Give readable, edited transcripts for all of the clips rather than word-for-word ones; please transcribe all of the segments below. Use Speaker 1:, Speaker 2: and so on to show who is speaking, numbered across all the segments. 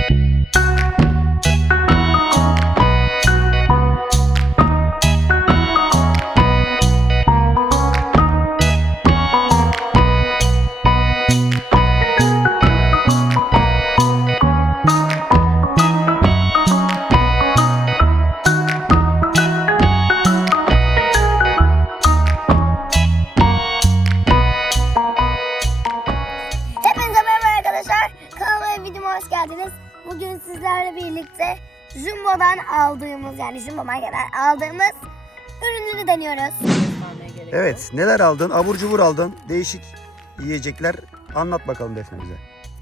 Speaker 1: Bugün sizlerle birlikte Jumbo'dan aldığımız, yani Jumbo marketten aldığımız ürünleri deniyoruz.
Speaker 2: Evet, neler aldın? Abur cubur aldın. Değişik yiyecekler. Anlat bakalım Defne bize.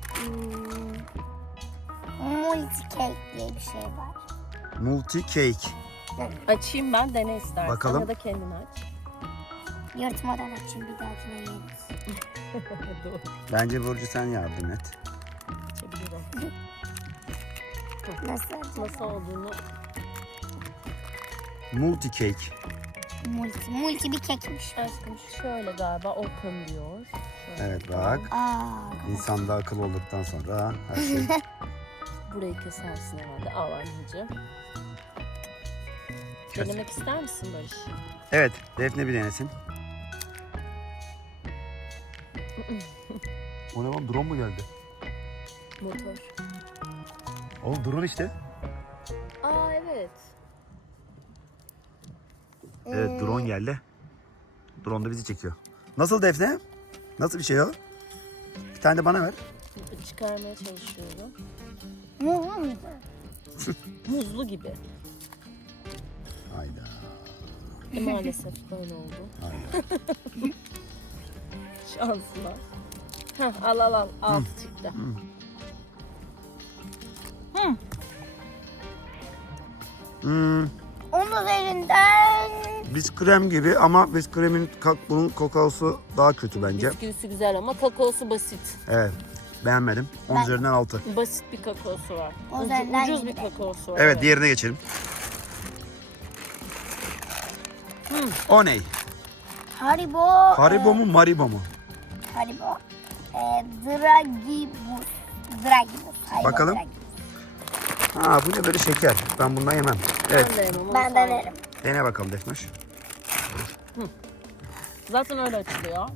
Speaker 1: Multi cake diye bir şey var.
Speaker 2: Multi cake.
Speaker 3: Açayım ben, dene istersen.
Speaker 2: Bakalım.
Speaker 3: Ya da kendin aç.
Speaker 1: Yırtmadan açayım, bir dahakine yeriz.
Speaker 2: Bence Burcu sen yardım et.
Speaker 3: Açabilirim.
Speaker 1: Nasıl acaba?
Speaker 3: Nasıl olduğunu.
Speaker 2: Multi cake.
Speaker 1: Multi bir kekmiş.
Speaker 3: Aşkım şöyle galiba open diyor. Şöyle.
Speaker 2: Evet bak.
Speaker 1: Aa,
Speaker 2: İnsanda akıl olduktan sonra her şey.
Speaker 3: Burayı kesersin herhalde. Al anneciğim. Denemek ister misin Barış?
Speaker 2: Evet, Defne bir denesin. O ne lan? Drone mu geldi?
Speaker 3: Motor.
Speaker 2: Oğlum drone işte.
Speaker 3: Aa evet.
Speaker 2: Evet, drone geldi. Drone da bizi çekiyor. Nasıl Defne? Nasıl bir şey o? Bir tane de bana ver.
Speaker 3: Çıkarmaya çalışıyorum.
Speaker 1: muzlu mu?
Speaker 3: Muzlu gibi.
Speaker 2: Hayda.
Speaker 3: Maalesef böyle oldu.
Speaker 2: Hayda.
Speaker 3: Şansına. Heh, al. Altı çıktı.
Speaker 1: Onun üzerinden
Speaker 2: Biz krem gibi ama biz kremin bunun kakaosu daha kötü bence.
Speaker 3: Bisküvisi güzel ama kakaosu basit.
Speaker 2: Evet. Beğenmedim. 10 üzerinden 6.
Speaker 3: Basit bir kakaosu var.
Speaker 1: O üzerinden
Speaker 3: Ucuz bir
Speaker 1: yedi.
Speaker 3: kakaosu var.
Speaker 2: Evet, diğerine geçelim. O ne?
Speaker 1: Haribo.
Speaker 2: Haribo mu, Maribo mu?
Speaker 1: Haribo. Dragibus. Haribo
Speaker 2: Bakalım.
Speaker 1: Dragibus.
Speaker 2: Ha, bu ne böyle şeker? Ben bundan yemem. Evet.
Speaker 3: Ben de yemem, onu
Speaker 1: Ben
Speaker 3: sen
Speaker 1: denerim.
Speaker 2: Dene bakalım Defnoş.
Speaker 3: ye. Zaten öyle açılıyor.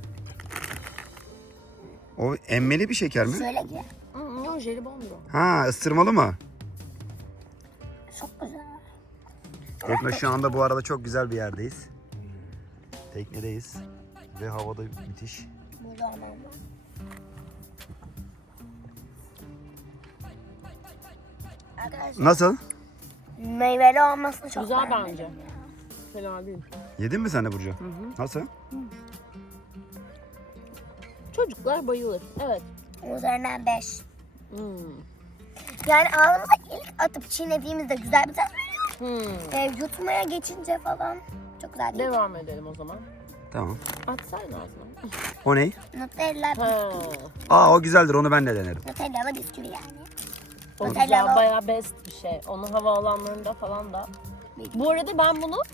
Speaker 2: O emmeli bir şeker mi?
Speaker 1: Şöyle girer.
Speaker 3: Yok jelibondur o.
Speaker 2: Ha, ısırmalı mı?
Speaker 1: Çok güzel.
Speaker 2: Defnoş şu anda bu arada çok güzel bir yerdeyiz. Teknedeyiz. Ve havada müthiş.
Speaker 1: Burada ama. Arkadaşlar
Speaker 2: Nasıl?
Speaker 1: meyveli olmasını çok
Speaker 3: Güzel
Speaker 1: beğendim
Speaker 3: bence.
Speaker 1: ya.
Speaker 3: Fena değil.
Speaker 2: Yedin mi sen de Burcu? Nasıl?
Speaker 3: Çocuklar bayılır. Evet.
Speaker 1: Üzerinden 5.
Speaker 3: Hmm.
Speaker 1: Yani ağzımıza ilk atıp çiğnediğimizde güzel bir tat veriyor.
Speaker 3: Hmm.
Speaker 1: Yutmaya geçince falan çok güzel değil.
Speaker 3: Devam edelim o zaman.
Speaker 2: Tamam.
Speaker 3: Atsaydın ağzına.
Speaker 2: O ne?
Speaker 1: Nutella,
Speaker 3: Ha.
Speaker 2: Aa, o güzeldir, onu ben de denerim.
Speaker 1: Nutellalı bisküvi yani.
Speaker 3: O
Speaker 1: Nutella
Speaker 3: güzel,
Speaker 1: mı?
Speaker 3: bayağı best bir şey. Onu havaalanlarında falan da. Bu arada ben bunu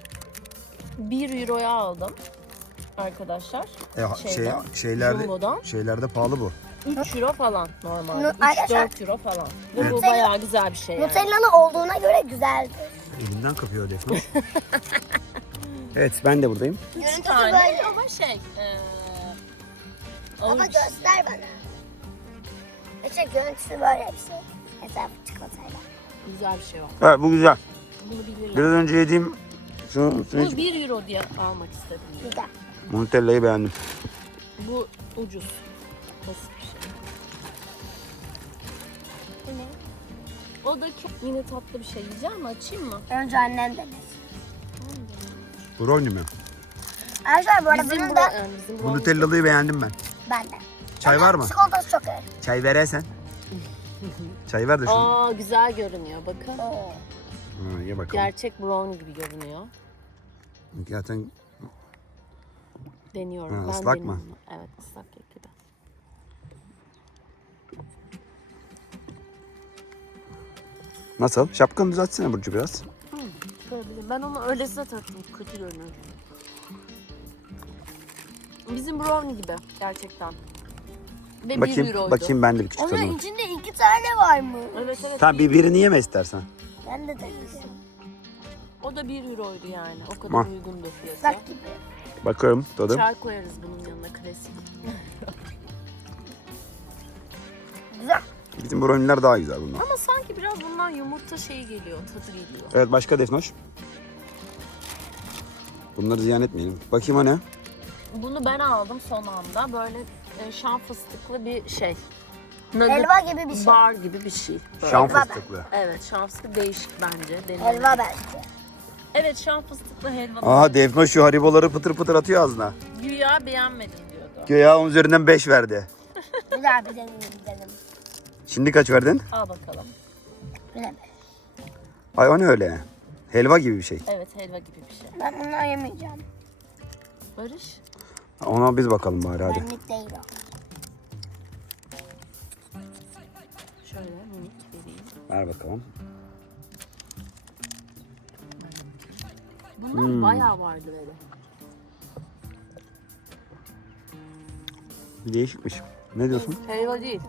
Speaker 3: 1 euroya aldım. Arkadaşlar. Jumbo'dan.
Speaker 2: Şeylerde pahalı bu.
Speaker 3: 3 euro falan normalde.
Speaker 1: Arkadaşlar,
Speaker 3: 3-4 euro falan. Bu
Speaker 1: Nutella-
Speaker 3: bayağı güzel bir şey yani.
Speaker 1: Nutellalı olduğuna göre güzeldir.
Speaker 2: Elimden kapıyor Defnoş. Evet, ben de buradayım.
Speaker 1: Görüntüsü
Speaker 3: tane
Speaker 1: böyle.
Speaker 3: ama şey.
Speaker 1: Ama
Speaker 3: ağır bir şey.
Speaker 1: göster bana. İşte görüntüsü böyle bir şey. Mesela çikolatayla.
Speaker 3: Güzel bir şey o.
Speaker 2: Evet, bu güzel.
Speaker 3: Bunu bilirler.
Speaker 2: Biraz önce yediğim
Speaker 3: Bu 1 euro diye almak istedim.
Speaker 1: Güzel.
Speaker 2: Nutella'yı beğendim.
Speaker 3: Bu ucuz. Basit bir şey.
Speaker 1: Bu ne?
Speaker 3: O da çok yine tatlı bir şey. Yiyeceğim mi? Açayım mı?
Speaker 1: Önce annem denesin.
Speaker 2: Brownie mi?
Speaker 1: Arkadaşlar bu arada bunun da
Speaker 3: bizim
Speaker 2: Bu Nutella'lıyı beğendim ben.
Speaker 1: ben de.
Speaker 2: Çay var mı?
Speaker 1: Çikolatası çok ağır.
Speaker 2: Çay veresen. Çay ver de şunu.
Speaker 3: Aa güzel görünüyor. Bakın.
Speaker 1: Oo.
Speaker 2: Ha, ye bakalım.
Speaker 3: Gerçek brownie gibi görünüyor.
Speaker 2: Zaten
Speaker 3: Deniyorum.
Speaker 2: Ha,
Speaker 3: ben
Speaker 2: ıslak mı?
Speaker 3: deniyorum. Evet, ıslak kek gibi.
Speaker 2: nasıl? Şapkanı düzeltsene Burcu biraz.
Speaker 3: Ben onu öylesine taktım. Kötü görünüyor. Bizim brownie gibi gerçekten. Ve 1
Speaker 2: Bakayım,
Speaker 3: euroydu.
Speaker 2: bakayım ben de bir küçük
Speaker 1: Onun
Speaker 2: tadına.
Speaker 1: içinde 2 tane var mı?
Speaker 3: Evet evet.
Speaker 2: Tamam birini yeme istersen.
Speaker 1: Ben de deneyeceğim.
Speaker 3: O da 1 euroydu yani. O kadar
Speaker 2: Ma.
Speaker 3: uygundu fiyatı.
Speaker 1: Islak gibi.
Speaker 2: Bakıyorum tadı.
Speaker 3: Çay koyarız bunun yanına klasik.
Speaker 1: Güzel.
Speaker 2: Bizim brownie'ler daha güzel bundan.
Speaker 3: Ama sanki biraz bundan yumurta şeyi geliyor, tadı geliyor.
Speaker 2: Evet başka Defnoş. Bunları ziyan etmeyelim. Bakayım o ne?
Speaker 3: Bunu ben aldım son anda. Böyle şan fıstıklı bir şey. Nugget
Speaker 1: Helva gibi bir şey.
Speaker 3: bar gibi bir şey. Böyle.
Speaker 2: Şam
Speaker 1: Helva
Speaker 2: fıstıklı.
Speaker 3: Evet, şan fıstıklı değişik bence.
Speaker 1: Helva belki.
Speaker 3: Evet, şan fıstıklı helva.
Speaker 2: Aa Defnoş şu hariboları pıtır pıtır atıyor ağzına.
Speaker 3: Güya beğenmedim diyordu.
Speaker 2: Güya onun üzerinden 5 verdi.
Speaker 1: Güzel bir deneyim gidelim.
Speaker 2: Şimdi kaç verdin?
Speaker 3: Al bakalım.
Speaker 1: Bilemem.
Speaker 2: Ay o ne öyle? Helva gibi bir şey.
Speaker 3: Evet, helva gibi bir şey.
Speaker 1: Ben bundan yemeyeceğim.
Speaker 3: Barış.
Speaker 2: Ona biz bakalım bari hadi.
Speaker 1: Benlik değil o.
Speaker 3: Şöyle minik vereyim.
Speaker 2: Ver bakalım.
Speaker 3: Bundan bayağı vardı böyle.
Speaker 2: Değişikmiş. Ne diyorsun?
Speaker 3: Helva değil.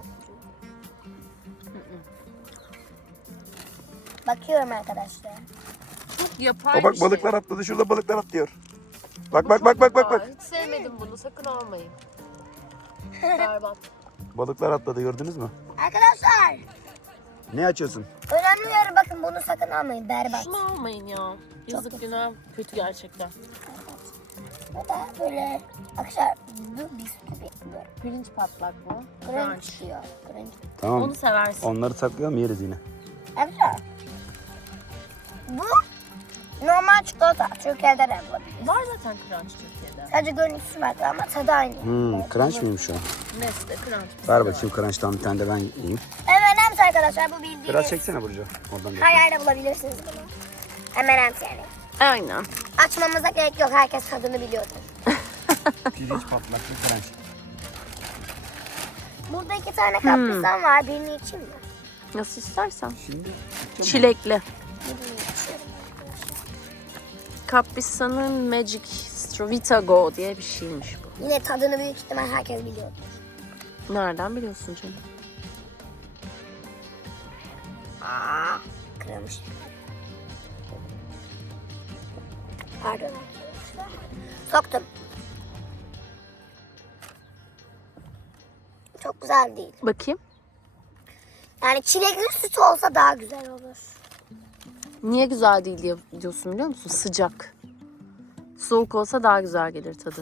Speaker 1: Bakıyorum arkadaşlar.
Speaker 3: Çok yapay
Speaker 2: O
Speaker 3: bir
Speaker 2: bak
Speaker 3: şey.
Speaker 2: balıklar atladı. Şurada balıklar atlıyor. Bak bak bak bak bak bak.
Speaker 3: Hiç sevmedim bunu. Sakın almayın. Berbat.
Speaker 2: Balıklar atladı gördünüz mü?
Speaker 1: Arkadaşlar.
Speaker 2: Ne açıyorsun?
Speaker 1: Önemli uyarı, bakın bunu sakın almayın. Berbat.
Speaker 3: Şunu almayın ya. Yazık günah. Kötü gerçekten.
Speaker 1: O da böyle arkadaşlar bu bisküvi böyle
Speaker 3: Pirinç patlak bu.
Speaker 1: crunch diyor. Crunch.
Speaker 2: Tamam.
Speaker 3: Onu seversin.
Speaker 2: Onları saklayalım yeriz yine.
Speaker 1: Arkadaşlar bu normal çikolata. Türkiye'de de bulabiliriz.
Speaker 3: Var zaten crunch Türkiye'de.
Speaker 1: Sadece görüntüsü farklı ama tadı aynı.
Speaker 2: Crunch mıymış o?
Speaker 3: Nestle crunch.
Speaker 2: Ver bakayım Crunch'tan bir tane de ben yiyeyim.
Speaker 1: M&M's arkadaşlar, bu bildiğiniz.
Speaker 2: Biraz çeksene Burcu. Oradan
Speaker 1: Her yerde bulabilirsiniz bunu. M&M's yani.
Speaker 3: Aynen.
Speaker 1: Açmamıza gerek yok. Herkes tadını biliyordur.
Speaker 2: Pirinç patlaklı Crunch.
Speaker 1: Burada 2 tane kaprisan var. Birini içeyim mi?
Speaker 3: Nasıl istersen.
Speaker 2: Şimdi
Speaker 3: Çilekli.
Speaker 1: Birini içiyorum arkadaşlar.
Speaker 3: Caprisan'ın Magic Strovitago diye bir şeymiş bu.
Speaker 1: Yine tadını büyük ihtimal herkes biliyordur.
Speaker 3: Nereden biliyorsun canım?
Speaker 1: Kırılmış. Pardon arkadaşlar. Soktum. Çok güzel değil.
Speaker 3: Bakayım.
Speaker 1: Yani çilekli süt olsa daha güzel olur.
Speaker 3: Niye güzel değil diye diyorsun biliyor musun? Sıcak. Soğuk olsa daha güzel gelir tadı.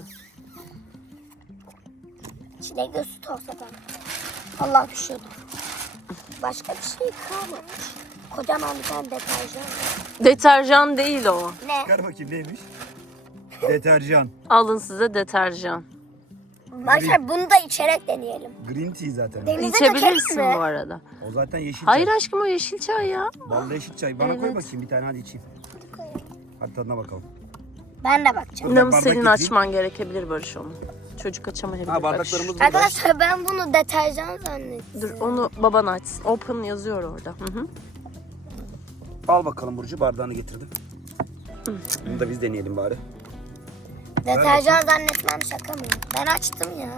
Speaker 1: Çilekli süt olsa da. Allah düşürdü. Başka bir şey kalmamış. Kocaman bir tane deterjan var.
Speaker 3: Deterjan değil o.
Speaker 1: Ne?
Speaker 2: Çıkar bakayım neymiş? Deterjan.
Speaker 3: Alın size deterjan.
Speaker 1: Arkadaşlar bunu da içerek deneyelim.
Speaker 2: Green tea zaten.
Speaker 1: Denize
Speaker 3: İçebilirsin
Speaker 1: dökeriz mi?
Speaker 3: bu arada.
Speaker 2: O zaten yeşil
Speaker 3: Hayır
Speaker 2: çay.
Speaker 3: aşkım, o yeşil çay ya.
Speaker 2: Ballı yeşil çay. Bana koy
Speaker 3: Evet.
Speaker 2: bakayım bir tane hadi içeyim. Hadi tadına bakalım.
Speaker 1: Ben de bakacağım.
Speaker 3: İnanın
Speaker 2: bardak
Speaker 3: senin
Speaker 2: getireyim.
Speaker 3: açman gerekebilir Barış onu. Çocuk açamayabilir.
Speaker 2: Ha
Speaker 3: Bak,
Speaker 2: bardaklarımız burada.
Speaker 1: Arkadaşlar ben bunu deterjan zannettim.
Speaker 3: Dur onu baban açsın. Open yazıyor orada. Hı hı.
Speaker 2: Al bakalım Burcu bardağını getirdim. Bunu da biz deneyelim bari.
Speaker 1: Deterjan zannetmem, şaka mı? Ben açtım ya.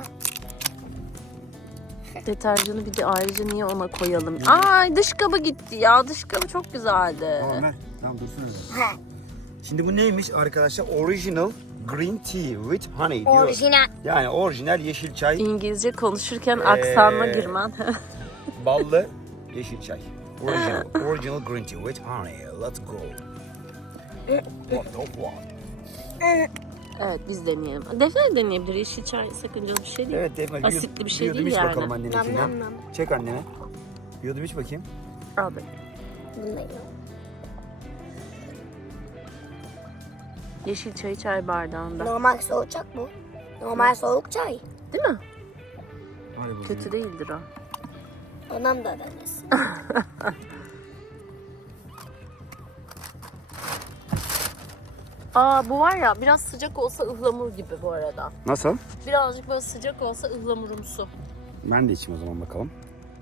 Speaker 3: Deterjanı bir de ayrıca niye ona koyalım? Ay dış kabı gitti ya. Dış kabı çok güzeldi.
Speaker 2: Tamam ver. Tamam dursun öyle.
Speaker 1: He.
Speaker 2: Şimdi bu neymiş arkadaşlar? Original green tea with honey diyor.
Speaker 1: Orijinal.
Speaker 2: Yani orijinal yeşil çay,
Speaker 3: İngilizce konuşurken aksanına girmen.
Speaker 2: ballı yeşil çay. Original green tea with honey. Let's go. What the what?
Speaker 3: Evet biz deneyelim. Defne de deneyebilir. Yeşil çay sakıncalı bir şey değil.
Speaker 2: Evet Defne.
Speaker 3: Asitli bir şey
Speaker 2: yudum
Speaker 3: değil
Speaker 2: iç
Speaker 3: yani.
Speaker 2: bakalım
Speaker 1: Nam
Speaker 2: anneninkinden.
Speaker 1: nam nam.
Speaker 2: Çek annene. Yudum iç bakayım.
Speaker 3: Al be.
Speaker 1: Bunu da yok.
Speaker 3: Yeşil çayı çay bardağında.
Speaker 1: Normal soğuk çay bu. Normal soğuk çay.
Speaker 3: Değil mi?
Speaker 2: Hadi bakalım.
Speaker 3: Kötü değildir o.
Speaker 1: Anam da denesin.
Speaker 3: Aa bu var ya biraz sıcak olsa ıhlamur gibi bu arada.
Speaker 2: Nasıl?
Speaker 3: Birazcık böyle sıcak olsa ıhlamurumsu.
Speaker 2: Ben de içeyim o zaman bakalım.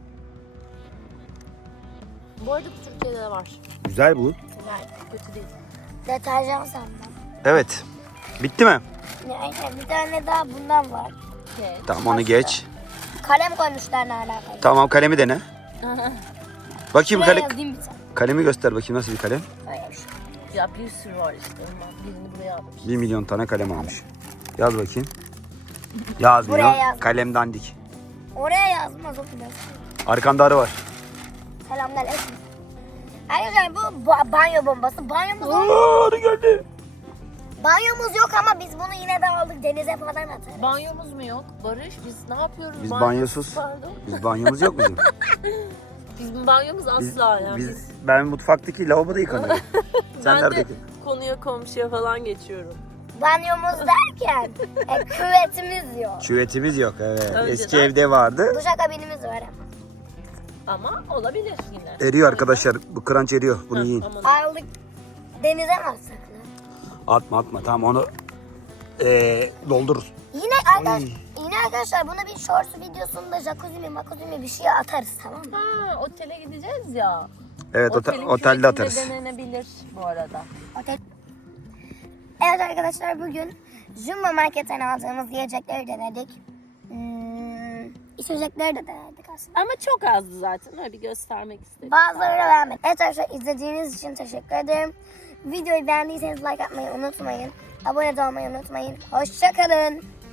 Speaker 3: Bu arada bu Türkiye'de de var.
Speaker 2: Güzel bu.
Speaker 3: Yani kötü değil.
Speaker 1: Deterjan sandım.
Speaker 2: Evet. Bitti mi?
Speaker 1: Yani bir tane daha bundan var.
Speaker 3: Okay.
Speaker 2: Tamam onu geç.
Speaker 1: kalem koymuşlar ne alakalı.
Speaker 2: Tamam kalemi dene. Bakayım
Speaker 1: Buraya yazayım bir tane.
Speaker 2: kalemi göster bakayım nasıl bir kalem.
Speaker 1: Öyle bir şey.
Speaker 3: Ya bir sürü var işte. Ondan birini buraya almış.
Speaker 2: 1 milyon tane kalem almış. Yaz bakayım. Yazmıyor.
Speaker 1: Buraya yaz.
Speaker 2: Kalem dandik.
Speaker 1: Oraya yazmaz o biraz.
Speaker 2: Arkanda arı var.
Speaker 1: Selamünaleyküm. Arkadaşlar bu banyo bombası.
Speaker 2: Arı geldi.
Speaker 1: Banyomuz yok ama biz bunu yine de aldık denize falan atarız.
Speaker 3: Banyomuz mu yok? Barış biz ne yapıyoruz?
Speaker 2: Biz banyosuz.
Speaker 3: Pardon.
Speaker 2: Biz banyomuz yok bizim.
Speaker 3: Bizim banyomuz asla yani. Biz,
Speaker 2: Ben mutfaktaki lavaboda yıkanıyorum. Sen
Speaker 3: ben de
Speaker 2: neredeydin?
Speaker 3: konuya komşuya falan geçiyorum.
Speaker 1: Banyomuz derken küvetimiz yok.
Speaker 2: Küvetimiz yok evet.
Speaker 3: Önceden-
Speaker 2: Eski evde vardı.
Speaker 1: Duşakabinimiz var ama.
Speaker 3: Ama olabilir yine.
Speaker 2: Eriyor arkadaşlar. Bu crunch eriyor. Bunu
Speaker 3: Ha,
Speaker 2: yiyin.
Speaker 3: aman.
Speaker 1: Aldık denize mi atsak lan?
Speaker 2: Atma. Tamam onu doldururuz.
Speaker 1: Yine arkadaşlar buna bir shorts videosunda jacuzzi mi bir şey atarız tamam mı?
Speaker 3: Ha, otele gideceğiz ya.
Speaker 2: Evet
Speaker 3: Otelin
Speaker 2: otelde
Speaker 3: küvetinde
Speaker 2: atarız.
Speaker 3: denenebilir bu arada.
Speaker 1: Otel. Evet arkadaşlar bugün Jumbo Market'ten aldığımız yiyecekleri denedik. İçecekleri de denedik aslında.
Speaker 3: Ama çok azdı zaten. Öyle bir göstermek istedim.
Speaker 1: Bazılarını beğenmedim. Evet arkadaşlar izlediğiniz için teşekkür ederim. Videoyu beğendiyseniz like atmayı unutmayın. Abone de olmayı unutmayın. Hoşça kalın.